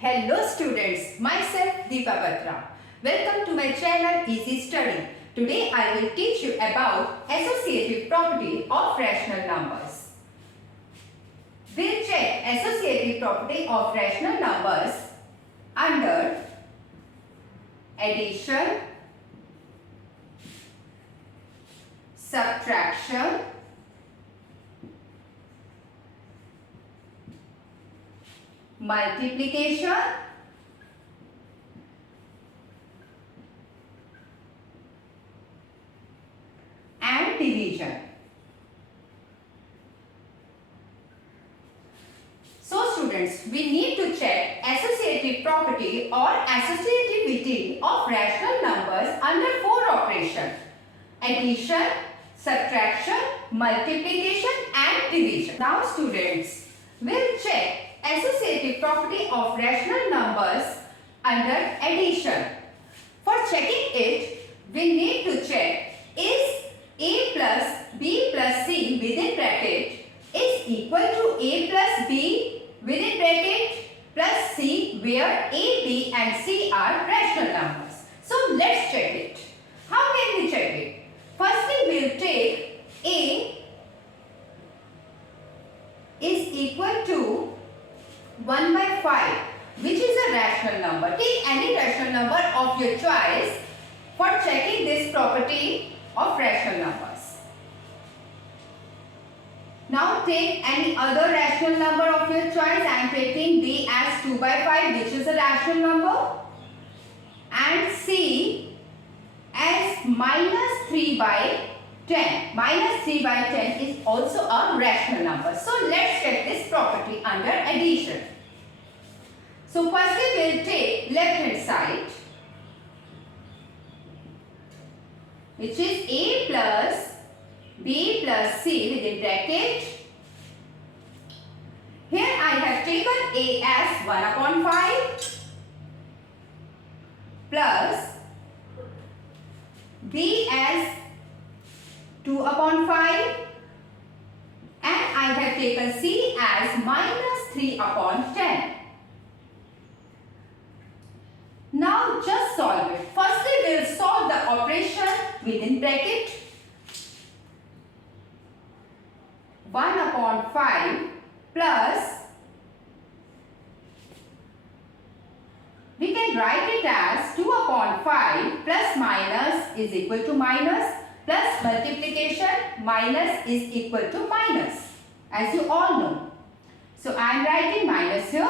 Hello students, myself Deepa Batra. Welcome to my channel Easy Study. Today I will teach you about associative property of rational numbers. We'll check associative property of rational numbers under addition, subtraction, multiplication, and division. So students, we need to check associative property or associativity of rational numbers under four operations: addition, subtraction, multiplication, and division. Now students, we'll check associative property of rational numbers under addition. For checking it, we need to check is a plus b plus c within bracket is equal to a plus b within bracket plus c, where a, b and c are rational numbers. So let's check it. How can we check it? Firstly, we'll take a is equal to 1 by 5, which is a rational number. Take any rational number of your choice for checking this property of rational numbers. Now take any other rational number of your choice. I am taking b as 2 by 5, which is a rational number, and c as minus 3 by 10. Minus 3 by 10 is also a rational number. So let's check this property under addition. So firstly, we'll take left hand side, which is a plus b plus c within bracket. Here I have taken a as 1 upon 5 plus b as 2 upon 5 and I have taken c as minus 3 upon 10. Now just solve it. Firstly, we will solve the operation within bracket. 1 upon 5 plus, we can write it as 2 upon 5 plus minus is equal to minus, plus multiplication minus is equal to minus, as you all know. So I am writing minus here.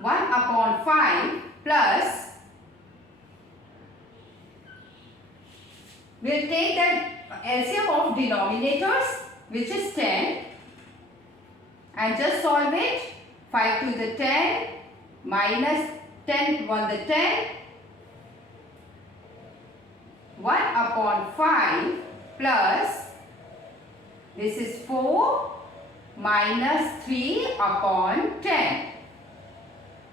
1 upon 5 plus, we will take the LCM of denominators, which is 10, and just solve it. 5 to the 10 minus 10 1 the 10. 1 upon 5 plus, this is 4 minus 3 upon 10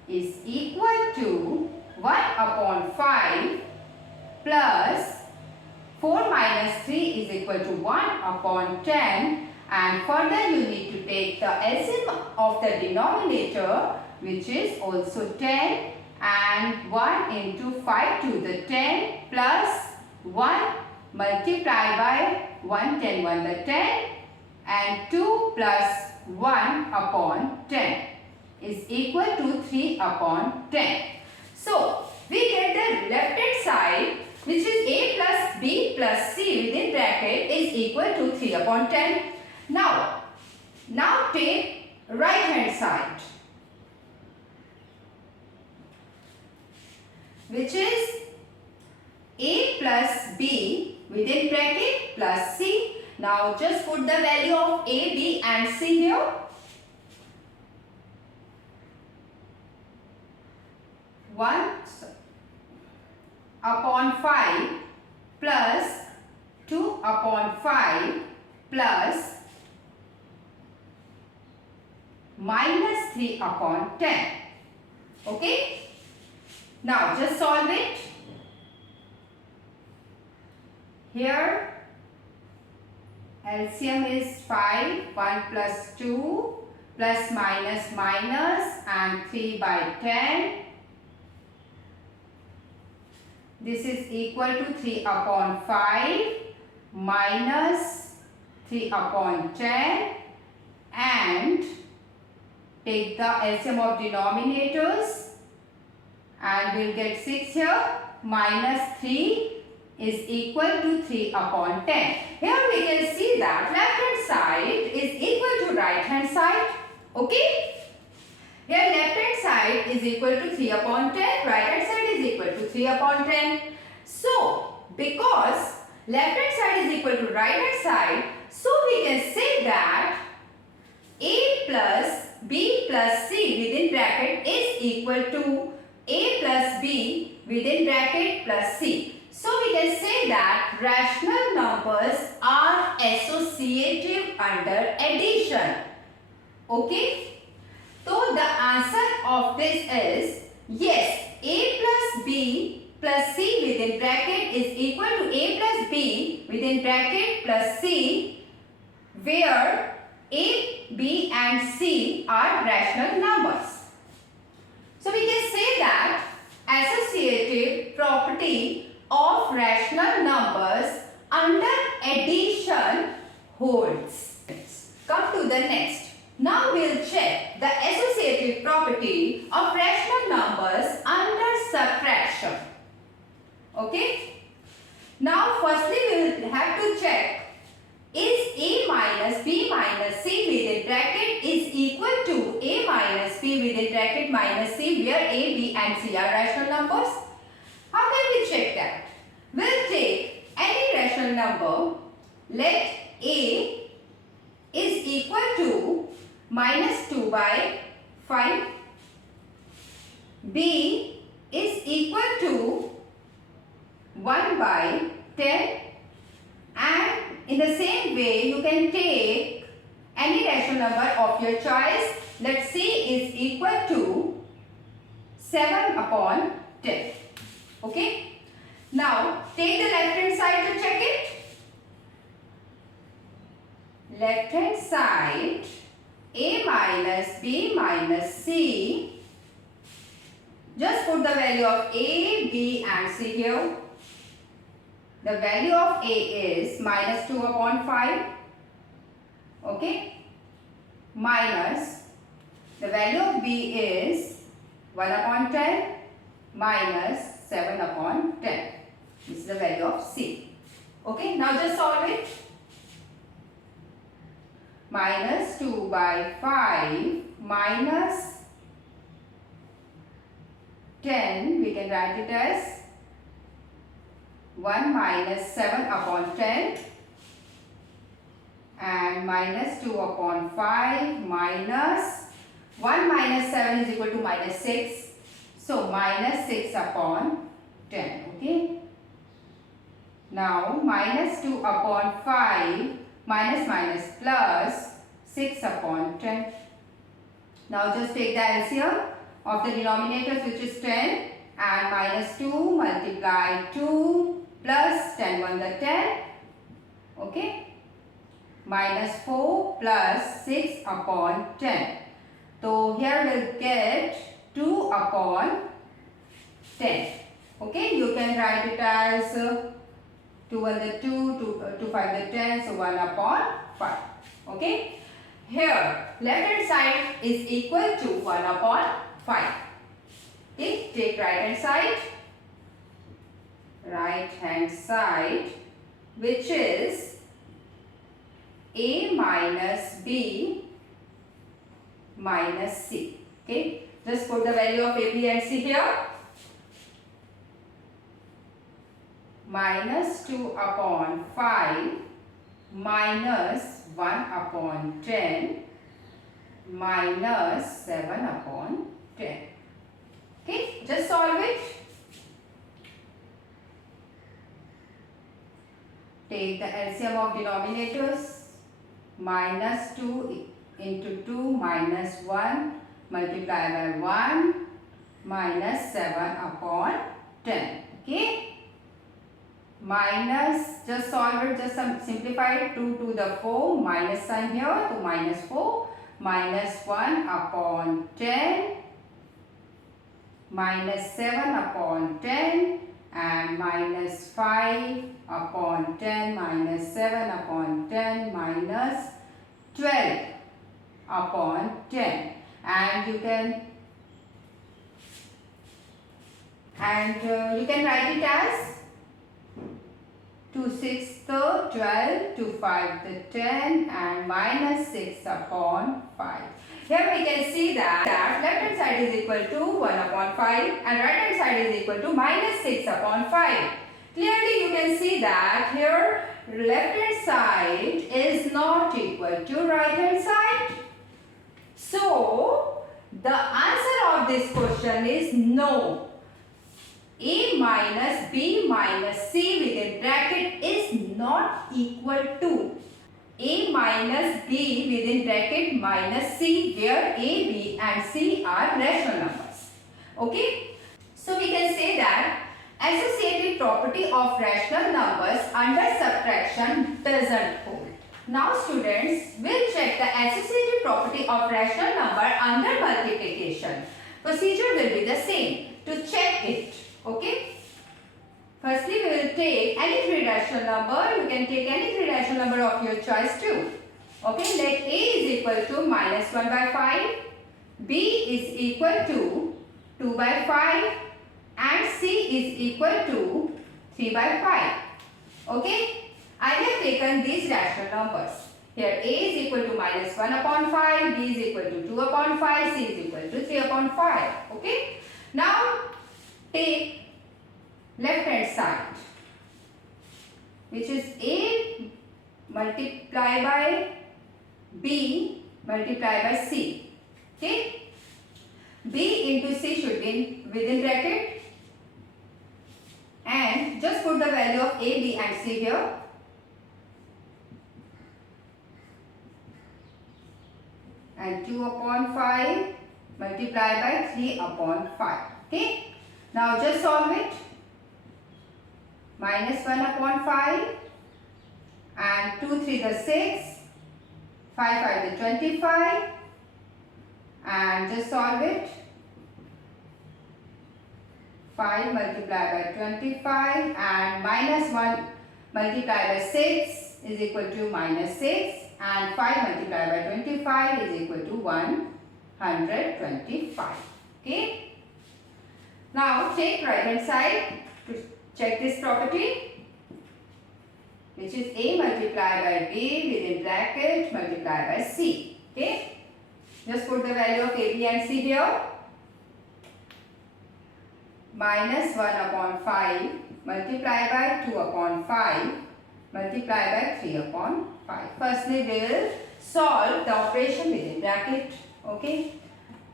is equal to 1 upon 5 plus 4 minus 3 is equal to 1 upon 10, and further you need to take the LCM of the denominator, which is also 10, and 1 into 5 to the 10 plus 1 multiplied by 1 10 1 the 10 and 2 plus 1 upon 10 is equal to 3 upon 10. So we get the left hand side, which is a plus b plus c within bracket is equal to 3 upon 10. Now take right hand side, which is a plus b within bracket plus c. Now just put the value of a, b and c here. 1 upon 5 plus 2 upon 5 plus minus 3 upon 10. Okay? Now just solve it. Here LCM is 5, 1 plus 2 plus minus minus and 3 by 10. This is equal to 3 upon 5 minus 3 upon 10, and take the LCM of denominators and we'll get 6 here. Minus 3 is equal to 3 upon 10. Here we can see that left hand side is equal to right hand side. Okay? Here left hand side is equal to 3 upon 10. Right hand side is equal to 3 upon 10. So, because left hand side is equal to right hand side, so we can say that A plus B plus C within bracket is equal to A plus B within bracket plus C. So we can say that rational numbers are associative under addition. Okay? So the answer of this is yes, A plus B plus C within bracket is equal to A plus B within bracket plus C, where A, B and C are rational numbers. So we can say that associative property of rational numbers under addition holds. Come to the next. Now we'll check the associative property of rational numbers under subtraction. Okay? Now firstly we will have to check, is A minus B minus C within bracket is equal to A minus B within bracket minus C, where A, B and C are rational numbers? How can we check that? We'll take any rational number. Let A is equal to minus 2 by 5. B is equal to 1 by 10. And in the same way, you can take any rational number of your choice. Let C is equal to 7 upon 10. Okay? Now, take the left hand side to check it. Left hand side, A minus B minus C. Just put the value of A, B and C here. The value of A is minus 2 upon 5. Okay? Minus the value of B is 1 upon 10 minus 7 upon 10. This is the value of C. Okay? Now just solve it. Minus 2 by 5 minus 10, we can write it as 1 minus 7 upon 10, and minus 2 upon 5 minus 1 minus 7 is equal to minus 6. So minus 6 upon 10. Okay. Now minus 2 upon 5 minus minus plus 6 upon 10. Now just take the LCM of the denominators, which is 10, and minus 2 multiply 2 plus 10 1 the 10. Okay. Minus 4 plus 6 upon 10. So here we'll get 2 upon 10. Okay. You can write it as 2 1 the 2, 2 5 the 10, so 1 upon 5. Okay. Here left hand side is equal to 1 upon 5. Okay. Take right hand side. Right hand side, which is A minus B minus C. Okay. Just put the value of A, B and C here. Minus 2 upon 5 minus 1 upon 10 minus 7 upon 10. Okay. Just solve it. Take the LCM of denominators. Minus 2 into 2 minus 1 multiply by 1 minus 7 upon 10. Okay. Minus, just solve it, just simplify it. 2 to the 4, minus sign here, to minus 4 minus 1 upon 10, minus 7 upon 10, and minus 5 upon 10, minus 7 upon 10, minus 12 upon 10. And you can write it as 2 6 the 12, 2 5 the 10, and minus 6 upon 5. Here we can see that left hand side is equal to 1 upon 5 and right hand side is equal to minus 6 upon 5. Clearly you can see that here left hand side is not equal to right hand side. So the answer of this question is no. A minus B minus C within bracket is not equal to A minus B within bracket minus C, where A, B and C are rational numbers. Okay? So we can say that associative property of rational numbers under subtraction doesn't hold. Now students, we'll check the associative property of rational number under multiplication. Procedure will be the same to check it. Okay? Firstly, we will take any three rational number. You can take any three rational number of your choice too. Okay? Let A is equal to minus 1 by 5, B is equal to 2 by 5 and C is equal to 3 by 5. Okay? I have taken these rational numbers. Here A is equal to minus 1 upon 5, B is equal to 2 upon 5, C is equal to 3 upon 5. Okay? Now, take left hand side, which is A multiplied by B multiplied by C. Okay? B into C should be within bracket and just put the value of A, B and C here. And 2 upon 5 multiplied by 3 upon 5. Okay? Now just solve it. Minus 1 upon 5 and 2 3 the 6, 5 5 the 25, and just solve it. 5 multiplied by 25 and minus 1 multiplied by 6 is equal to minus 6, and 5 multiplied by 25 is equal to 125. Okay? Now take right hand side to check this property, which is A multiplied by B within bracket multiplied by C. Okay? Just put the value of A, B and C here. Minus 1 upon 5 multiplied by 2 upon 5 multiplied by 3 upon 5. Firstly, we will solve the operation within bracket. Okay?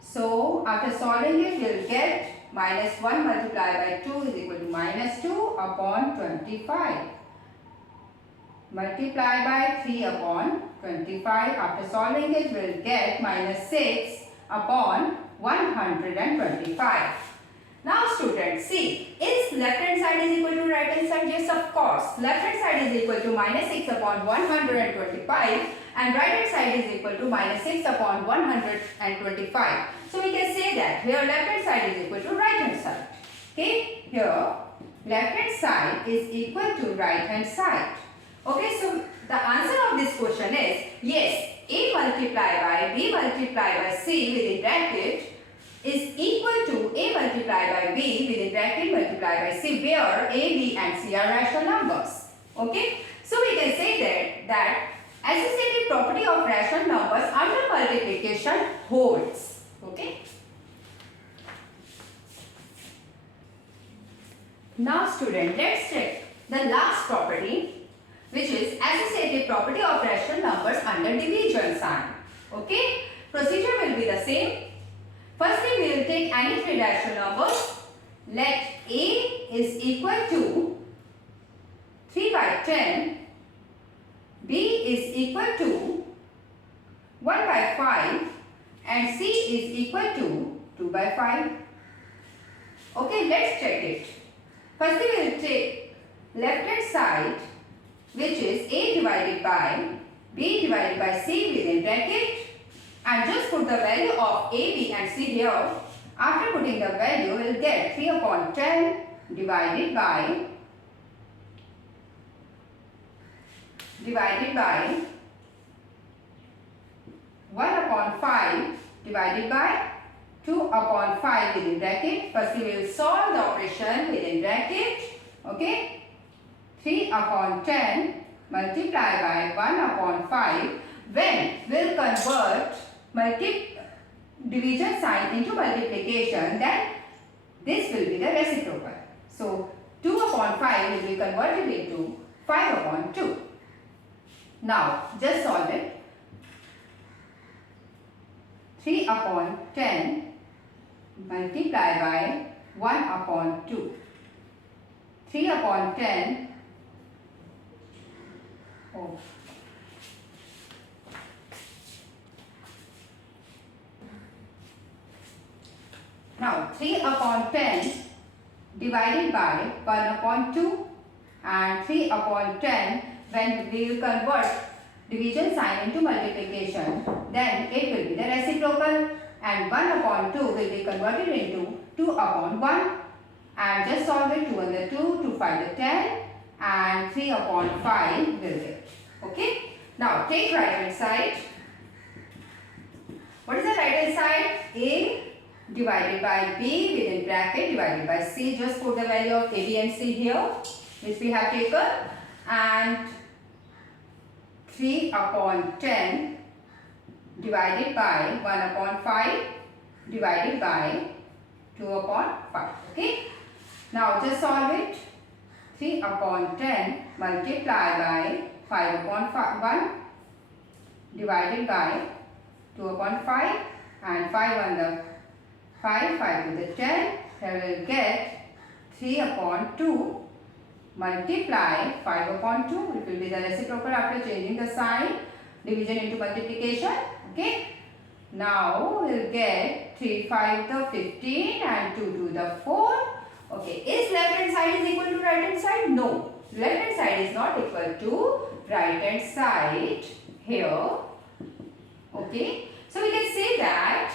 So, after solving it, we will get minus 1 multiplied by 2 is equal to minus 2 upon 25. Multiplied by 3 upon 25. After solving it, we will get minus 6 upon 125. Now students, see, is left hand side is equal to right hand side? Yes, of course. Left hand side is equal to minus 6 upon 125 and right hand side is equal to minus 6 upon 125. So we can say that here left hand side is equal to right hand side. Okay, here left hand side is equal to right hand side. Okay, so the answer of this question is yes, A multiplied by B multiplied by C within bracket is equal to A multiplied by B within bracket multiplied by C, where A, B and C are rational numbers. Okay, so we can say that associative property of rational numbers under multiplication holds. Okay. Now student, let's check the last property, which is associative property of rational numbers under division sign. Okay, procedure will be the same. Firstly, we will take any three rational numbers. Let A is equal to 3 by 10, B is equal to 1 by 5 and C is equal to 2 by 5. Okay, let's check it. Firstly, we will take left hand side, which is A divided by B divided by C within bracket and just put the value of A, B and C here. After putting the value, we will get 3 upon 10 divided by 1 upon 5 divided by 2 upon 5 within bracket. First we will solve the operation within bracket. Okay. 3 upon 10 multiplied by 1 upon 5. When we will convert division sign into multiplication, then this will be the reciprocal. So 2 upon 5 will be converted into 5 upon 2. Now just solve it. 3 upon 10 multiplied by 1 upon 2. 3 upon 10. Oh. Now 3 upon 10 divided by 1 upon 2, and 3 upon 10, when we will convert division sign into multiplication, then it will be the reciprocal, and 1 upon 2 will be converted into 2 upon 1, and just solve it. 2 under 2, 2 5 the 10, and 3 upon 5 will get. Okay. Now take right hand side. What is the right hand side? A divided by B within bracket divided by C. Just put the value of A, B and C here, which we have taken, and 3 upon 10 divided by 1 upon 5 divided by 2 upon 5. Okay. Now just solve it. 3 upon 10 multiplied by 5 upon 1 divided by 2 upon 5, and 5 on the 5 to the 10, we will get 3 upon 2 multiply 5 upon 2. It will be the reciprocal after changing the sign, division into multiplication. Okay. Now we will get 3 5 the 15 and 2 2 the 4. Okay. Is left hand side is equal to right hand side? No. Left hand side is not equal to right hand side here. Okay. So we can say that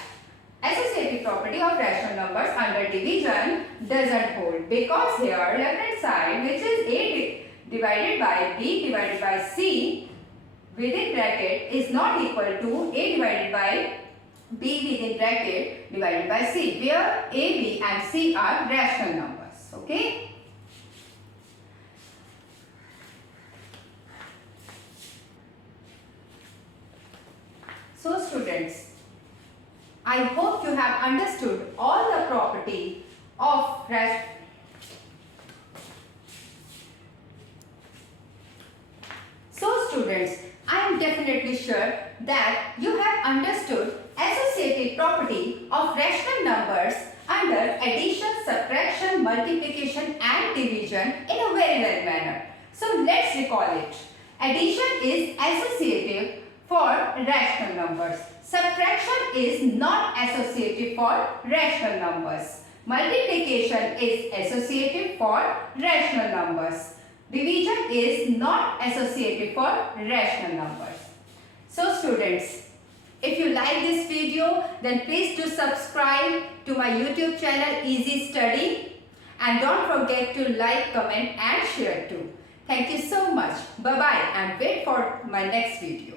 associative property of rational numbers under division doesn't hold, because here left hand side, which is A divided by B divided by C within bracket, is not equal to A divided by B within bracket divided by C, where A, B and C are rational numbers. Okay. So students, I hope you have understood all the property of So students, I am definitely sure that you have understood associative property of rational numbers under addition, subtraction, multiplication and division in a very well manner. So let's recall it. Addition is associative for rational numbers. Subtraction is not associative for rational numbers. Multiplication is associative for rational numbers. Division is not associative for rational numbers. So students, if you like this video, then please do subscribe to my YouTube channel Easy Study, and don't forget to like, comment and share too. Thank you so much. Bye bye, and wait for my next video.